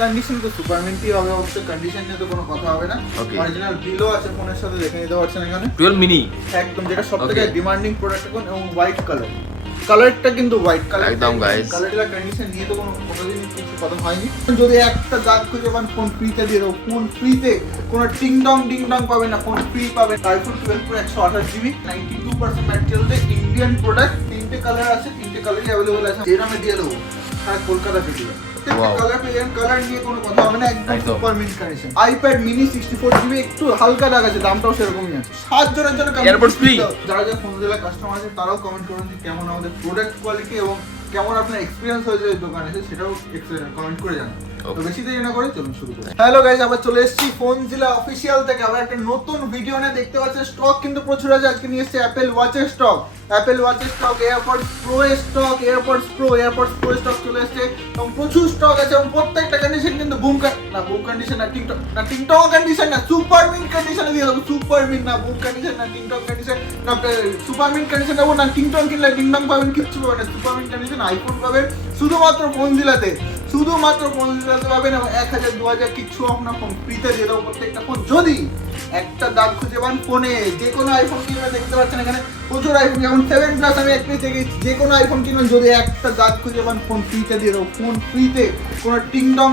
Condition তো super মিন্টই হবে, অবশ্যই কন্ডিশন নিয়ে তো কোনো কথা হবে না। অরিজিনাল বিলও আছে ফোনের সাথে, দেখে নিতে পারছেন এখানে 12 মিনি একদম, যেটা সবথেকে ডিমান্ডিং প্রোডাক্ট এখন, এবং হোয়াইট কালারটা কিন্তু হোয়াইট কালার একদম গাইস, কালারটা কন্ডিশন নিয়ে তো কোনোদিন কিছু কথা হয়নি। যদি একটা দাগ খুঁজে পান ফোন ফ্রিতে দিয়ে দেবো, ফোন ফ্রিতে কোনো টিং ডং পাবেন না, ফোন ফ্রি পাবেন। আইফোন 12 প্রো 128GB 92% ম্যাটেরিয়ালতে ইন্ডিয়ান প্রোডাক্ট, তিনটে কালার আছে, তিনটে কালারই অ্যাভেলেবল আছে, যেটা আমি দিয়ে দেবো সারা কলকাতা থেকে। কালার নিয়ে কোনো কথা হবে না, একদম super mint condition. IPad mini 64GB, একটু হালকা দাগ আছে, দামটাও সেরকমই আছে। 7 জনের জন্য এয়ারপোর্ট ফ্রি। যারা যারা ফোন জেলা কাস্টমার আছে তারাও কমেন্ট করুন যে কেমন আমাদের প্রোডাক্ট কোয়ালিটি এবং কেমন আপনার এক্সপিরিয়েন্স হয়েছে এই দোকানে এসে, সেটাও কমেন্ট করে জানান। তো বেশি দেরি না করে চলুন শুরু করি। হ্যালো গাইস, আবার চলে এসেছি ফোন জেলা অফিসিয়াল থেকে আবার একটা নতুন ভিডিও নিয়ে। দেখতে পাচ্ছেন স্টক কিন্তু প্রচুর আছে। আজকে নিয়ে এসেছি অ্যাপেল ওয়াচের stock, AirPods pro stock, AirPods pro stock চলে এসেছে এবং প্রচুর স্টক আছে এবং প্রত্যেকটা কন্ডিশন কিন্তু বুম কন্ডিশন না, টিংটং কন্ডিশন না, সুপার মিন্ট কন্ডিশনে দিয়ে দেবো। সুপার মিন্ট না, বুম কন্ডিশন না, টিংটং কন্ডিশন না, সুপার মিন্ট কন্ডিশন দেবো না। টিংটং কিনলে টিংটং পাবেন, কিচ্ছু পাবেন না। সুপার মিন্ট কন্ডিশন আইফোন পাবেন শুধুমাত্র ফোন জেলাতে পাবেন এবং 1000 2000 কিচ্ছু আপনার ফোন ফ্রিতে দিয়ে দেবো প্রত্যেকটা ফোন। যদি একটা দাগ খুঁজে পান ফোনে, যে কোনো আইফোন কিনবেন, দেখতে পাচ্ছেন এখানে প্রচুর আইফোন, যেমন 7 প্লাস আমি এক পিস দেখেছি, যে কোনো আইফোন কিনবেন যদি একটা দাগ খুঁজে পান ফোন ফ্রিতে দিয়ে দেবো। ফোন ফ্রিতে কোনো টিং ডং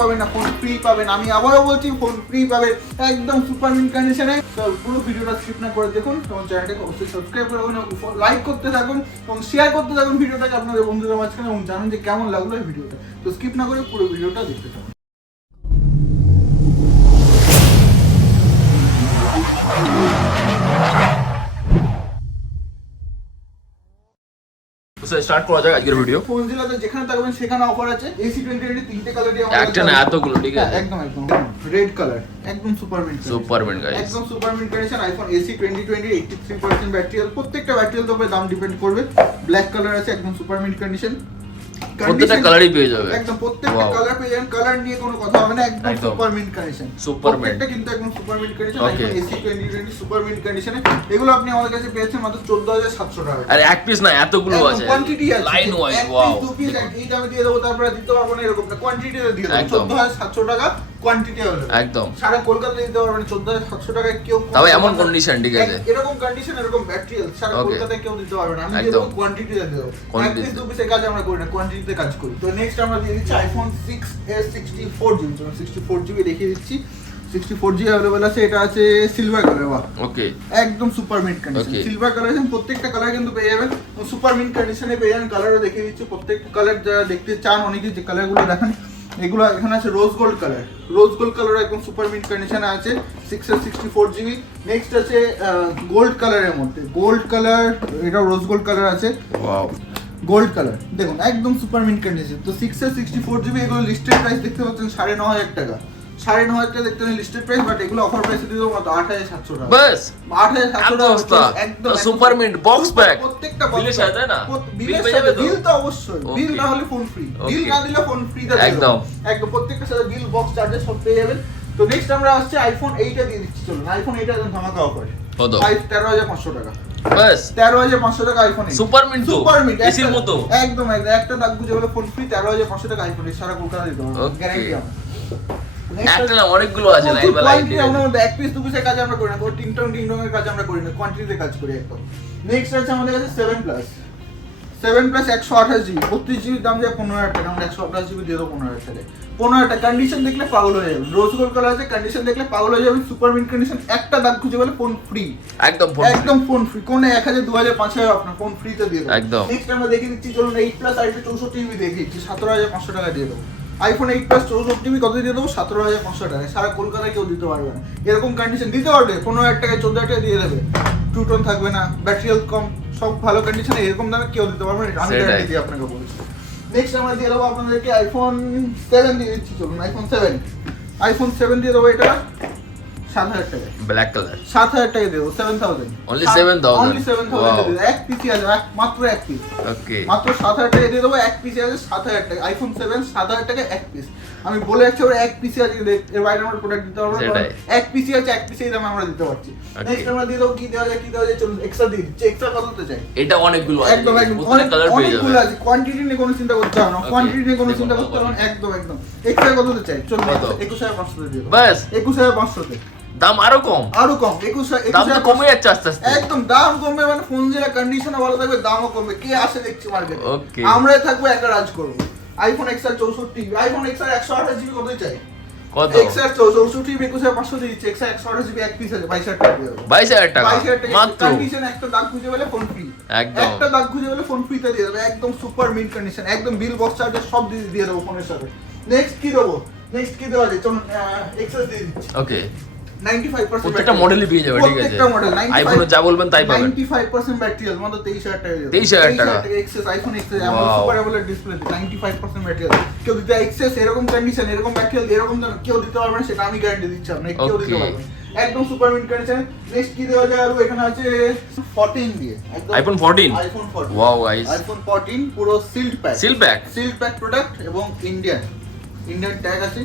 পাবেন না, ফোন ফ্রি পাবেন। আমি আবারও বলছি ফোন ফ্রি পাবেন একদম সুপার মিন্ট কন্ডিশনে। তো পুরো ভিডিওটা স্কিপ না করে দেখুন এবং চ্যানেলটাকে অবশ্যই সাবস্ক্রাইব করে রাখুন, লাইক করতে থাকুন এবং শেয়ার করতে থাকুন ভিডিওটাকে আপনাদের বন্ধুদের মাঝখানে, এবং জানুন যে কেমন লাগলো এই ভিডিওটা। তো স্কিপ না করে পুরো ভিডিওটা দেখতে থাকুন। স্টার্ট করা যাক আজকের ভিডিও। ফোন জেলাতে যেখানে থাকবেন সেখানে অফার আছে। AC 2020 তিনটে কালারই আমাদের একটা না এতগুলো, ঠিক আছে একদম রেড কালার, একদম সুপার মিন্ট গাইস, একদম super mint condition. IPhone AC 2020 83% battery, প্রত্যেকটা ব্যাটারির উপরে দাম ডিপেন্ড করবে। ব্ল্যাক কালার আছে, একদম সুপার মিন্ট কন্ডিশন, প্রত্যেকটা কালারই পেয়ে যাবে, একদম প্রত্যেকটা কালার পেয়ে যাবেন। কালার নিয়ে কোনো কথা হবে না, একদম super mint condition, super mint, এটা কিন্তু একদম super mint condition. IPhone AC 2020 super mint কন্ডিশনে এগুলো আপনি আমাদের কাছে পেয়েছেন মাত্র 14700 টাকা। আরে এক পিস না, এতগুলো আছে, কোয়ান্টিটি আছে, লাইন ওয়াইজ। ওয়াও, দু পিস এই দামে দিয়ে দেবো, তারপরে দিতে পারবো না এরকম না, কোয়ান্টিটিতে দিয়ে দেবো। 14700 টাকা কোয়ান্টিটি হলো, একদম সারা কলকাতায় দিতে পারবেন 14700 টাকায় কেউ। তাও এমন কন্ডিশন, ঠিক আছে এরকম কন্ডিশন, এরকম ব্যাটারি সারা কলকাতায় কেউ দিতে পারবে না। আমি দিয়ে দেবো কোয়ান্টিটিতে দিয়ে দেবো। এক পিস দু পিসের কাজ আমরা করি না, কোয়ান্টিটিতে কাজ করি। তো নেক্সট আমরা দিয়ে দিচ্ছি আইফোন 6s 64GB। 64GB দেখিয়ে দিচ্ছি, 64GB अवेलेबल আছে। এটা আছে সিলভার কালার। বাহ, ওকে, একদম super mint condition, silver colour আছে। প্রত্যেকটা কালার কিন্তু পেয়ে যাবেন সুপার মিন্ট কন্ডিশনে পেয়ে যাবেন। কালারও দেখিয়ে দিচ্ছি, প্রত্যেকটা কালার যারা দেখতে চান অনেকে যে কালারগুলো দেখেন, এগুলো এখানে আছে রোজ গোল্ড কালার, একদম সুপার মিন্ট কন্ডিশনে আছে 6s 64GB। নেক্সট আছে গোল্ড কালারের মধ্যে, গোল্ড কালার, এটা রোজ গোল্ড কালার আছে। ওয়াও, গোল্ড কালার দেখুন, একদম সুপার মিন্ট কন্ডিশন। তো 6s 64GB এগুলো লিস্টেড প্রাইস দেখতে পাচ্ছেন 9500 টাকা, 9500 টাকা দেখতে পাচ্ছেন লিস্টেড প্রাইস, বাট এগুলো অফার প্রাইসে দিয়ে দেবো মাত্র 8700 টাকা। বাস 8700 টাকা, একদম সুপার মিন্ট বক্স প্যাক। প্রত্যেকটা বিলের সাথে তাই না, বিলের সাথে, বিল তো অবশ্যই, বিল না হলে ফোন ফ্রি, বিল না দিলে ফোন ফ্রি দেবে একদম প্রত্যেকটার সাথে বিল, বক্স চার্জেস সব পেয়ে যাবেন। তো নেক্সট আমরা আসছে আইফোন 8 দিয়ে দিচ্ছি। চলুন আইফোন 8 একদম ধামাকা অফার, কত? 13500 টাকা, বাস 13500 টাকা iPhone 8 super mint, super mint এসির মতো একদম একটা দাগ বুঝে বলে ফোন ফ্রি 13500 টাকা আইফোন 8 সারা কলকাতা দিতে হবে, গ্যারান্টি আমার। একটা না অনেকগুলো আছে, লাইভ কোয়ান্টিটি আমরা এক পিস দু পিসের কাজ আমরা করি না, টিং টং এর কাজ আমরা করি না, কোয়ান্টিটিতে কাজ করি একদম। নেক্সট আছে আমাদের কাছে 7 প্লাস 128GB 32GB দাম যায় 15000 টাকা, আমরা 128GB দিয়ে দেবো 15000 টাকা। 15000 টাকা, কন্ডিশন দেখলে পাগল হয়ে যাবে, রোজ গোল্ড কালার আছে, কন্ডিশন দেখলে পাগল হয়ে যাবে, সুপার মিন্ট কন্ডিশন। একটা দাগ খুঁজে গেলে ফোন ফ্রি, একদম ফোন ফ্রি, কোন 1000 2000 5000 আপনার ফোন ফ্রিতে দিয়ে দেবো একদম। নেক্সট আমরা দেখিয়ে দিচ্ছি, চলুন 8 প্লাস আইফোন 64GB দেখিয়ে দিচ্ছি, 17500 টাকা দিয়ে দেবো। আইফোন 8 প্লাস 64GB কত দিয়ে দেবো? 17500 টাকা, সারা কলকাতায় কেউ দিতে পারবে না এরকম কন্ডিশন। দিতে পারবে 15000 টাকায় 14000 টাকা দিয়ে দেবে, টু টোন থাকবে না, ব্যাটারি হেলথ কম, সব ভালো কন্ডিশনে, এরকম দামে কেউ দিতে পারবে না, আমি গ্যারান্টি দিই আপনাকে বলছি। নেক্সট আমরা দিয়ে দেবো আপনাদেরকে আইফোন 7 দিয়ে দিচ্ছি। চলুন আইফোন 7 দিয়ে দেবো, এটা 7,000 টাকা। ব্ল্যাক কালার 7,000 টাকা দেবো, 7,000 only 7,000 only 7,000 দিয়ে দেবো। এক পিসি আছে, মাত্র এক পিস। ওকে মাত্র 7,000 টাকা দিয়ে দেবো, এক পিসি আছে 7,000 টাকা। আইফোন 7 7,000 টাকা এক পিস। আমি বলে যাচ্ছি ওরা এক পিসি আছে, এর বাইরে আমরা প্রোডাক্ট দিতে পারবো না। এক পিসি আছে, এক পিসি দামে আমরা দিতে পারছি। নেক্সট আমরা দিয়ে দেবো কি দেওয়া যায়, কি দেওয়া যায়, চলুন এক্সট্রা দিয়ে দিচ্ছি। এক্সট্রা কত হতে চাই? এটা অনেকগুলো আছে, একদম একদম প্রত্যেকটা কালার পেয়ে যাবে। অনেকগুলো আছে, কোয়ান্টিটি নিয়ে কোনো চিন্তা করতে হবে না, কোয়ান্টিটি নিয়ে কোনো চিন্তা করতে হবে না, একদম একদম। এক্সট্রা কত হতে চাই? চলুন 21,500 দিয়ে দেবো। বাস 21,500 তে দাম আরো কম, আরো কম। 21,000 দাম তো কমে যাচ্ছে আস্তে আস্তে। একদম দাম কমবে, মানে ফোন যেটা কন্ডিশনও ভালো থাকবে, দামও কমবে। কে আসে দেখছি মার্কেটে, ওকে আমরাই থাকবো, একা রাজ করবো। IPhone XR 64, iPhone XR 128GB কত চাই? কত? XR 64 21,500 দিয়ে দিচ্ছি। XR 128GB এক পিস আছে, 22,000 টাকা দিয়ে দেবো। 22,000 টাকা 22,000 টাকা মাত্র। কন্ডিশন, একটা দাগ খুঁজে পেলে ফোন ফ্রি। একদম একটা দাগ খুঁজে পেলে ফোন ফ্রিতে দিয়ে দেবো, একদম সুপার মিন্ট কন্ডিশন, একদম বিল বক্স চার্জার সব দিয়ে দেবো ফোনের সাথে। নেক্সট কি দেবো? নেক্সট কি দেওয়া যায়? চলুন XR দিয়ে দিচ্ছি। ওকে 95% প্রত্যেকটা মডেলই পেয়ে যাবে, ঠিক আছে? প্রত্যেকটা মডেল আইফোনে যা বলবেন তাই পাবেন। 95% ব্যাটারি হেলথ, মাত্র 23,000 টাকা দিয়ে 23,000 টাকা এক্সেস আইফোন এক্সেস এমন super AMOLED display 95% battery health. কেউ দিতে এক্সেস এরকম কন্ডিশন, এরকম ব্যাটারি হেলথ, এরকম দাম কেউ দিতে পারবে না, সেটা আমি গ্যারান্টি দিচ্ছি আপনাকে, কেউ দিতে পারবে না। একদম সুপার মিন্ট কন্ডিশন। নেক্সট কি দেওয়া যায়? আর এখানে আছে 14 দিয়ে, একদম iPhone 14। IPhone 14 wow guys, iPhone 14 পুরো sealed pack, sealed pack product এবং ইন্ডিয়ান ট্যাগ আছে।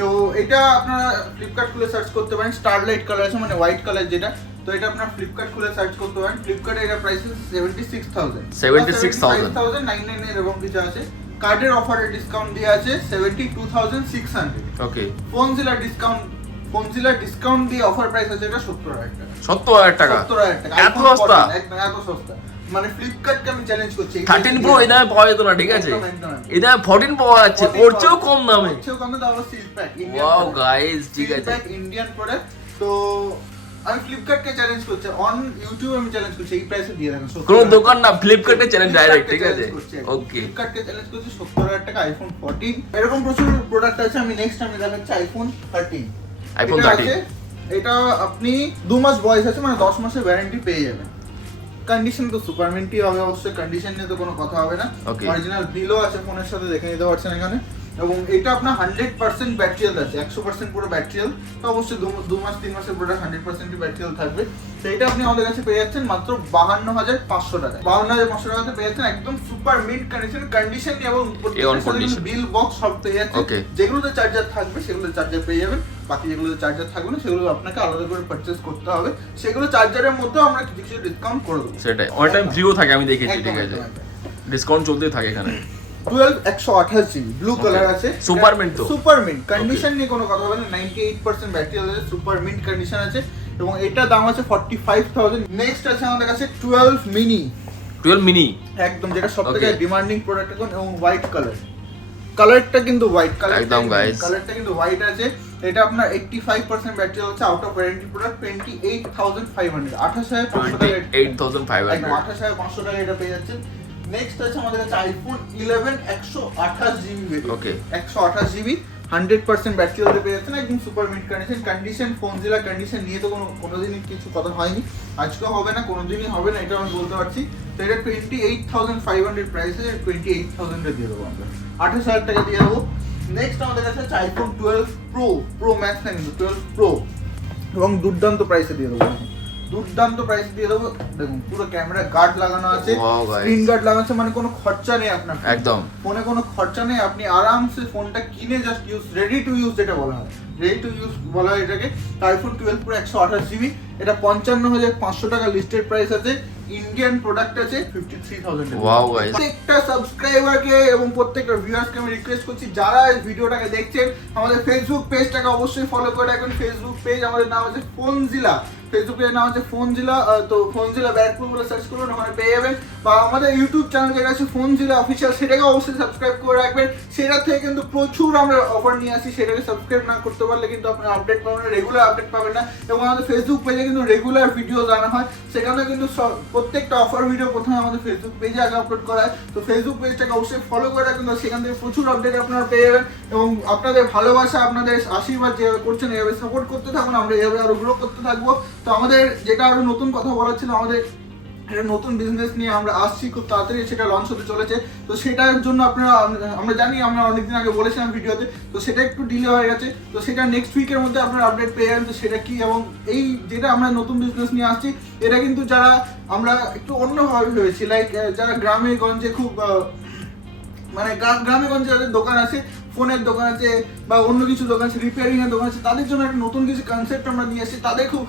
তো এটা আপনারা ফ্লিপকার্ট খুলে সার্চ করতে পারেন, স্টারলাইট কালার আছে, মানে হোয়াইট কালার যেটা। তো এটা আপনারা ফ্লিপকার্ট খুলে সার্চ করতে পারেন। ফ্লিপকার্টে এটা প্রাইস 76,000 75,999 এরকম কিছু আছে। কার্ডের অফারে ডিসকাউন্ট দিয়ে আছে 72,600। ওকে ফোনজিলা ডিসকাউন্ট দিয়ে অফার প্রাইস আছে এটা 70,000 টাকা। 70,000 টাকা 70,000 টাকা এত সস্তা? একদম এত সস্তা, মানে ফ্লিপকার্টকে আমি চ্যালেঞ্জ করছি। 13 প্রো এই দামে পাওয়া যেত না, ঠিক আছে? একদম, একদম। এই দামে 14 পাওয়া যাচ্ছে, ওর চেয়েও কম দামে। ওর চেয়েও কম দামে, আবার সিল প্যাক ওয়াও গাইস, ঠিক আছে, ইন্ডিয়ান প্রোডাক্ট। তো আমি ফ্লিপকার্টকে চ্যালেঞ্জ করছি, অন ইউটিউব আমি চ্যালেঞ্জ করছি, এই প্রাইসে দিয়ে দেন। কোন দোকান না, ফ্লিপকার্টে চ্যালেঞ্জ ডাইরেক্ট, ঠিক আছে? ওকে ফ্লিপকার্টকে চ্যালেঞ্জ করছি 70,000 টাকা আইফোন 14। এরকম প্রচুর প্রোডাক্ট আছে। আমি নেক্সট আমি দেখাচ্ছি আইফোন 13। আইফোন এটা 13 আছে, এটা আপনি 2 মাস বয়স আছে, মানে 10 মাসের ওয়ারেন্টি পেয়ে যাবেন। কন্ডিশন তো সুপার মিন্টই হবে অবশ্যই, কন্ডিশন নিয়ে তো কোনো কথা হবে না। Okay. অরিজিনাল বিলও আছে ফোনের সাথে, দেখে নিতে পারছেন এখানে। এবং এটা আপনার 100% ব্যাটারি হেলথ আছে, 100% পুরো ব্যাটারি হেলথ। তো অবশ্যই 2 মাস 3 মাসের প্রোডাক্ট 100% ব্যাটারি হেলথ থাকবে। তো এটা আপনি আমাদের কাছে পেয়ে যাচ্ছেন মাত্র 52,500 টাকায়। 52,500 টাকাতে পেয়ে যাচ্ছেন একদম সুপার মিন্ট কন্ডিশন এবং বিল বক্স সব পেয়ে যাচ্ছেন। যেগুলোতে চার্জার থাকবে সেগুলোতে চার্জার পেয়ে যাবেন, বাকি যেগুলোতে চার্জার থাকবে না সেগুলো আপনাকে আলাদা করে পারচেজ করতে হবে। সেগুলো চার্জারের মধ্যে আমরা কিছু ডিসকাউন্ট করে দেবো। সেটাই, অল টাইম ফ্রিও থাকে, আমি দেখেছি, ঠিক আছে? ডিসকাউন্ট চলতেই থাকে এখানে। 12 128GB ব্লু কালার আছে, সুপার মিন্ট। তো সুপার মিন্ট কন্ডিশন নিয়ে কোনো কথা হবে না, 98% ব্যাটারি আছে, সুপার মিন্ট কন্ডিশন আছে এবং এটা দাম আছে 45,000। নেক্সট আছে আমাদের কাছে 12 মিনি, একদম যেটা সবথেকে ডিমান্ডিং প্রোডাক্ট এখন, এবং হোয়াইট কালারটা কিন্তু হোয়াইট কালার, একদম গাইস, কালারটা কিন্তু হোয়াইট আছে। এটা আপনার 85% ব্যাটারি আছে, আউট অফ ওয়ারেন্টি প্রোডাক্ট। 28,500 28,500 টাকা, 28,500 টাকা এটা পেয়ে যাচ্ছেন। নেক্সট আছে আমাদের কাছে আইফোন 11 128GB, ওকে 128GB 100% ব্যাটারি হেলথ পেয়ে যাচ্ছেন, একদম সুপার মিড কন্ডিশন। ফোনজিলা কন্ডিশন নিয়ে তো কোনোদিনই কিছু কথা হয়নি, আজকেও হবে না, কোনোদিনই হবে না, এটা আমি বলতে পারছি। তো এটা 28,500 প্রাইসে 28,000 এ দিয়ে দেবো আমরা, 28,000 টাকা দিয়ে দেবো। নেক্সট আমাদের কাছে আছে আইফোন 12 প্রো ম্যাক্স না, কিন্তু 12 প্রো, এবং দুর্দান্ত প্রাইসে দিয়ে দেবো, দেখুন পুরো ক্যামেরা গার্ড লাগানো আছে, স্ক্রিন গার্ড লাগানো আছে, মানে কোনো খরচা নেই আপনার, একদম ফোনে কোনো খরচা নেই। আপনি আরামসে ফোনটা কিনে just use, ready to use যেটা বলা হয়, এটাকে। আইফোন 12 প্রো 128GB, এটা 55,500 টাকা লিস্টেড প্রাইস আছে। ইন্ডিয়ান প্রোডাক্ট আছে 53,000 টাকা। ওয়াও গাইস, প্রত্যেকটা সাবস্ক্রাইবারকে এবং প্রত্যেকটা ভিউয়ার্সকে আমি রিকোয়েস্ট করছি, যারা এই ভিডিওটাকে দেখছেন আমাদের ফেসবুক পেজটাকে অবশ্যই ফলো করে রাখবেন। ফেসবুক পেজ আমাদের নাম আছে ফোনজিলা, ফেসবুকের নাম আছে ফোনজিলা। তো ফোনজিলা ব্যারাকপুর বলে সার্চ করুন, ওখানে পেয়ে যাবেন। বা আমাদের ইউটিউব চ্যানেল যেটা আছে ফোনজিলা অফিসিয়াল, সেটাকে অবশ্যই সাবস্ক্রাইব করে রাখবেন। সেটা থেকে কিন্তু প্রচুর আমরা অফার নিয়ে আসি, সেটাকে সাবস্ক্রাইব না করতে পারলে কিন্তু আপনারা আপডেট পাবেন না, রেগুলার আপডেট পাবেন না। এবং আমাদের ফেসবুক পেজে কিন্তু রেগুলার ভিডিও জানা হয়, সেখানে কিন্তু প্রত্যেকটা অফার ভিডিও প্রথমে আমাদের ফেসবুক পেজে আগে আপলোড করা হয়। তো ফেসবুক পেজটাকে অবশ্যই ফলো করে রাখুন, সেখান থেকে প্রচুর আপডেট আপনারা পেয়ে যাবেন। এবং আপনাদের ভালোবাসা, আপনাদের আশীর্বাদ যেভাবে করছেন এভাবে সাপোর্ট করতে থাকুন, আমরা এভাবে আরো গ্রো করতে থাকবো। তো আমাদের যেটা আরো নতুন কথা বলার ছিল, আমাদের একটা নতুন বিজনেস নিয়ে আমরা আসছি, খুব তাড়াতাড়ি সেটা লঞ্চ হতে চলেছে। তো সেটার জন্য আপনারা, আমরা জানি আমরা অনেকদিন আগে বলেছিলাম ভিডিওতে, তো সেটা একটু ডিলে হয়ে গেছে। তো সেটা নেক্সট উইকের মধ্যে আপনারা আপডেট পেয়ে যাবেন। তো সেটা কি, এবং এই যেটা আমরা নতুন বিজনেস নিয়ে আসছি, এটা কিন্তু যারা আমরা একটু অন্যভাবে ভেবেছি, লাইক যারা গ্রামে গঞ্জে খুব মানে গ্রামে গঞ্জে যাদের দোকান আছে, ফোনের দোকান আছে বা অন্য কিছু দোকান আছে, রিপেয়ারিং এর দোকান আছে, তাদের জন্য একটা নতুন কিছু কনসেপ্ট আমরা নিয়ে আসছি। তাদের খুব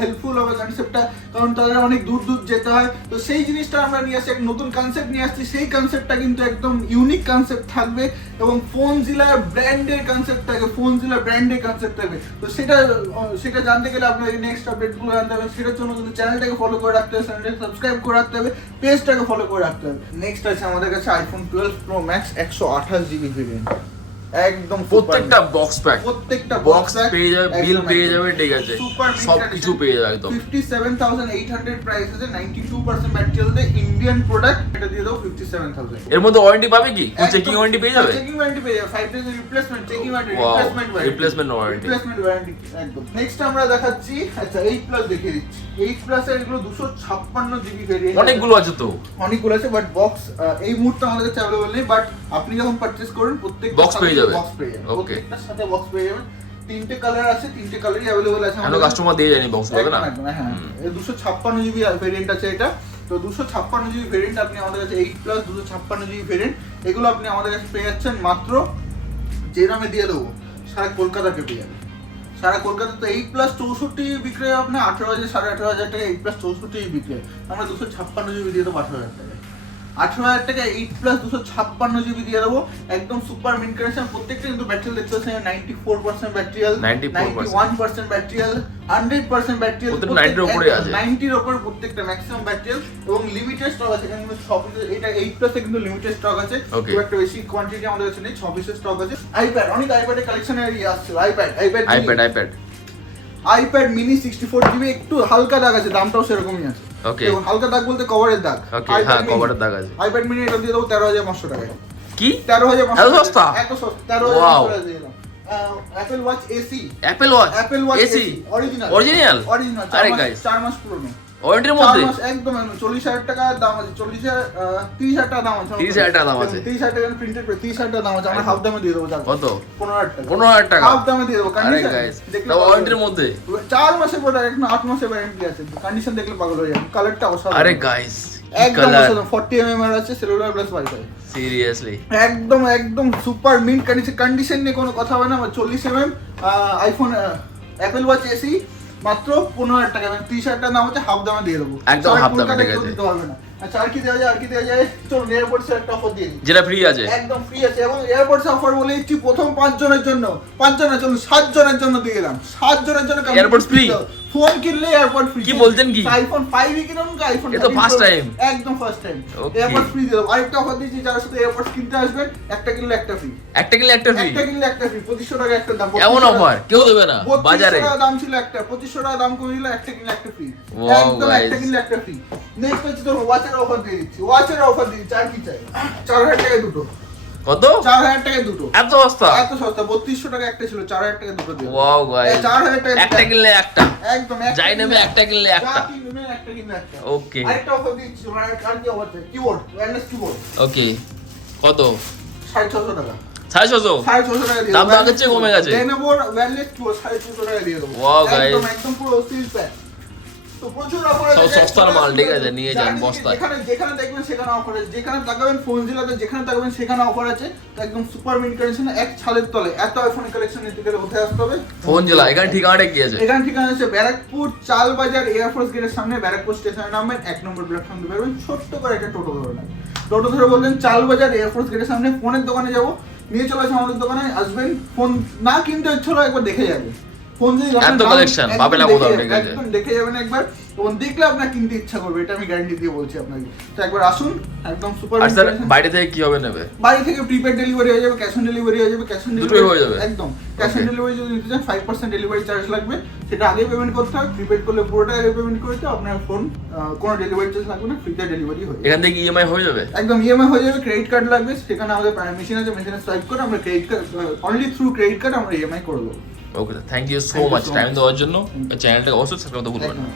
হেল্পফুল হবে কনসেপ্টটা, কারণ তাদের অনেক দূর যেতে হয়। তো সেই জিনিসটা আমরা নিয়ে আসছি, একটা নতুন কনসেপ্ট নিয়ে আসছি। সেই কনসেপ্টটা কিন্তু একদম ইউনিক কনসেপ্ট থাকবে এবং ফোনজিলার ব্র্যান্ডের কনসেপ্ট থাকবে, ফোনজিলার ব্র্যান্ডের কনসেপ্ট থাকবে। তো সেটা জানতে গেলে আপনাকে নেক্সট আপডেটগুলো জানতে হবে। সেটার জন্য কিন্তু চ্যানেলটাকে ফলো করে রাখতে হবে, চ্যানেলটাকে সাবস্ক্রাইব করে রাখতে হবে, পেজটাকে ফলো করে রাখতে হবে। নেক্সট আছে আমাদের কাছে iPhone 12 pro max 128GB variant, একদম প্রত্যেকটা বক্স প্যাক, প্রত্যেকটা বক্স পেয়ে যাবে, বিল পেয়ে যাবে, ঠিক আছে, সব কিছু পেয়ে যাবে একদম। 57,800 প্রাইস আছে, 92% ম্যাটেরিয়াল দিয়ে ইন্ডিয়ান প্রোডাক্ট, এটা দিয়ে দাও 57,000। এর মধ্যে ওয়ারেন্টি পাবে কি? চেকিং ওয়ারেন্টি পেয়ে যাবে, চেকিং ওয়ারেন্টি পেয়ে যাবে, 5 days replacement, checking warranty, replacement warranty, একদম। নেক্সট আমরা দেখাচ্ছি, আচ্ছা 8 প্লাস দেখিয়ে দিচ্ছি। 8 প্লাস এর এগুলো 256GB ভেরিয়েন্ট, অনেকগুলো আছে তো, অনেকগুলো আছে, বাট বক্স এই মুহূর্তে আমাদের কাছে अवेलेबल নেই। বাট আপনি যখন পারচেজ করবেন প্রত্যেকটা বক্স পেয়ে যাবে, বক্স পেয়ে যাবেন, ওকে, প্রত্যেকটার সাথে বক্স পেয়ে যাবেন। তিনটে কালার আছে, তিনটে কালারই अवेलेबल আছে আমাদের কাস্টমার দিয়ে যায়নি বক্স পাবে না। হ্যাঁ, এই 256GB ভেরিয়েন্ট আছে এটা। তো 256GB ভেরিয়েন্ট আপনি আমাদের কাছে 8 প্লাস 256GB ভেরিয়েন্ট, এগুলো আপনি আমাদের কাছে পেয়ে যাচ্ছেন মাত্র, যে দামে দিয়ে দেবো সারা কলকাতাকে পেয়ে যাবেন। সারা কলকাতা তো 8 প্লাস 64 বিক্রি হয় আপনার 18,000 18,500 টাকা, 8 প্লাস 64 বিক্রি হয়, আমরা 256GB দিয়ে দেবো 18,000 টাকা। 18,000 টাকা 8 প্লাস 256GB দিয়ে দেবো, একদম সুপার মিন কন্ডিশন। প্রত্যেকটা কিন্তু ব্যাটারি দেখতে পাচ্ছেন 94% ব্যাটারিয়াল, 91% ব্যাটারিয়াল, 100% ব্যাটারিয়াল, 90 এর উপরে আছে, 90 এর উপরে প্রত্যেকটা ম্যাক্সিমাম ব্যাটারিয়াল, এবং লিমিটেড স্টক আছে এখানে কিন্তু 6 পিস। এটা 8 প্লাসে কিন্তু লিমিটেড স্টক আছে, খুব একটা বেশি কোয়ান্টিটি আমাদের কাছে নেই, 6 পিসের স্টক আছে। আইপ্যাড, অনেক আইপ্যাডের কালেকশন আসছে, আইপ্যাড মিনি 64GB, একটু হালকা দাগ আছে, দামটাও সেরকমই আছে। ওকে, হালকা দাগ বলতে কভারের দাগ, ওকে, হ্যাঁ কভারের দাগ আছে। আইপ্যাড মিনি এটা দিয়ে দেবো 13,500 টাকা। কি 13,500? এত সস্তা, এত সস্তা, 13,500 টাকা দিয়ে দিলাম। Apple watch AC, Apple watch AC original, আরে গাইস 4 মাস পুরনো, ওয়ারেন্টির মধ্যে, একদম 40,000 টাকা দাম আছে, 30,000 টাকা দাম আছে, 30,000 টাকা দাম আছে, 30,000 টাকা প্রিন্টেড, 30,000 টাকা দাম আছে, আমরা হাফ দামে দিয়ে দেবো। কত? 15,000 টাকা, 15,000 টাকা হাফ দামে দিয়ে দেবো। আরে গাইস এটা ওয়ারেন্টির মধ্যে, 4 মাসের প্রোডাক্ট, এখন 8 মাসের ওয়ারেন্টি আছে, কন্ডিশন দেখলে পাগল হয়ে যাবে। কালারটা অসাধারণ, আরে গাইস একদম অসাধারণ, 40mm এর আছে, সেলুলার প্লাস ওয়াইফাই, সিরিয়াসলি একদম সুপার মিন্ট কন্ডিশন নিয়ে কোনো কথা হবে না। 40mm iPhone Apple watch AC মাত্র 15,000 টাকা, 30,000 টাকা দাম আছে, হাফ দামে দিয়ে দেবো, একদম হাফ দামে ঠিক আছে, দিতে হবে না। আচ্ছা আর কি দেওয়া যায়, চলুন এয়ারপোর্টস এর একটা অফার দিয়ে দিই, যেটা ফ্রি আছে, একদম ফ্রি আছে। এবং এয়ারপোর্টস অফার বলে দিচ্ছি, প্রথম 5 জনের জন্য, 5 জনের জন্য 7 জনের জন্য দিয়ে দিলাম, 7 জনের জন্য এয়ারপোর্টস ফ্রি, ফোন কিনলে এয়ারপোর্ট ফ্রি। কি বলছেন কি? আইফোন 5 কিনুন কি আইফোন, এটা তো ফার্স্ট টাইম, একদম ফার্স্ট টাইম এয়ারপোর্ট ফ্রি দিয়ে দেব। আরেকটা অফার দিচ্ছি, যারা শুধু এয়ারপোর্ট কিনতে আসবেন, একটা কিনলে একটা ফ্রি, একটা কিনলে একটা ফ্রি, 2500 টাকা একটা দাম। এমন অফার কেউ দেবে না বাজারে, 2500 টাকা দাম ছিল একটা, 2500 টাকা দাম কমে দিল, একটা কিনলে একটা ফ্রি, একদম একটা কিনলে একটা ফ্রি। নেক্সট হচ্ছে তোর ওয়াচের অফার দিয়ে দিচ্ছি, ওয়াচের অফার দিয়ে দিচ্ছি, আর কি চাই, 4,000 টাকায় দুটো। কত? 4,000 টাকায় দুটো, এত সস্তা, এত সস্তা। 3200 টাকা একটা ছিল, 4,000 টাকায় দুটো দিও। ওয়াও গাইস 4,000 টাকা একটা কিনলে একটা, একদম যাই নেবে একটা কিনলে একটা, একটা কিনলে একটা। ওকে আরেকটা অফার দিচ্ছি, আর কি অফার চাই, কিবোর্ড, ওয়্যারলেস কিবোর্ড, ওকে কত? 650 টাকা, 650, 650 টাকা দিয়ে দাম তো আগের চেয়ে কমে গেছে। Lenovo ওয়্যারলেস কিবোর্ড 650 টাকা দিয়ে দেবো। ওয়াও গাইস একদম পুরো সিল প্যাক। তো প্রচুর অফার সব আছে, সস্তার মাল, ঠিক আছে নিয়ে যান বস্তায়, যেখানে দেখবেন সেখানে অফার আছে, যেখানে তাকাবেন ফোন জেলাতে, যেখানে তাকাবেন সেখানে অফার আছে। তো একদম সুপার মিন্ট কালেকশন, এক ছাদের তলে এত আইফোন কালেকশন নিতে গেলে কোথায় আসতে হবে? ফোন জেলা। এখানে ঠিকানাটা কি আছে? এখানে ঠিকানা আছে ব্যারাকপুর চালবাজার এয়ারফোর্স গেটের সামনে, ব্যারাকপুর স্টেশনে নামবেন, 1 নম্বর প্ল্যাটফর্ম ধরে বেরোবেন, ছোট্ট করে একটা টোটো ধরে নেবেন, টোটো ধরে বলবেন চালবাজার এয়ারফোর্স গেটের সামনে ফোনের দোকানে যাবো, নিয়ে চলে আসবেন আমাদের দোকানে, আসবেন, ফোন না কিনতে ইচ্ছে হলো একবার দেখে যাবেন, ফোন যদি এত কালেকশন পাবে না কোথাও, ঠিক আছে একদম দেখে যাবেন একবার, এবং দেখলে আপনার কিনতে ইচ্ছা করবে, এটা আমি গ্যারান্টি দিয়ে বলছি আপনাকে। তো একবার আসুন, একদম সুপার। আর স্যার বাইরে থেকে কি হবে নেবে? বাইরে থেকে প্রিপেড ডেলিভারি হয়ে যাবে, ক্যাশ অন ডেলিভারি হয়ে যাবে, ক্যাশ অন ডেলিভারি হয়ে যাবে, একদম ক্যাশ অন ডেলিভারি যদি নিতে চান 5% ডেলিভারি চার্জ লাগবে, সেটা আগে পেমেন্ট করতে হবে, প্রিপেড করলে পুরোটা আগে পেমেন্ট করতে আপনার ফোন কোনো ডেলিভারি চার্জ লাগবে না, ফ্রিতে ডেলিভারি হয়ে যাবে। এখান থেকে ইএমআই হয়ে যাবে, একদম ইএমআই হয়ে যাবে, ক্রেডিট কার্ড লাগবে, সেখানে আমাদের মেশিন আছে, মেশিনে সোয়াইপ করে আমরা credit card, only through credit card আমরা ইএমআই করে দেবো। Okay thank you so much time দেওয়ার জন্য, চ্যানেলটাকে অবশ্যই সাবস্ক্রাইব করতে ভুলবেন না।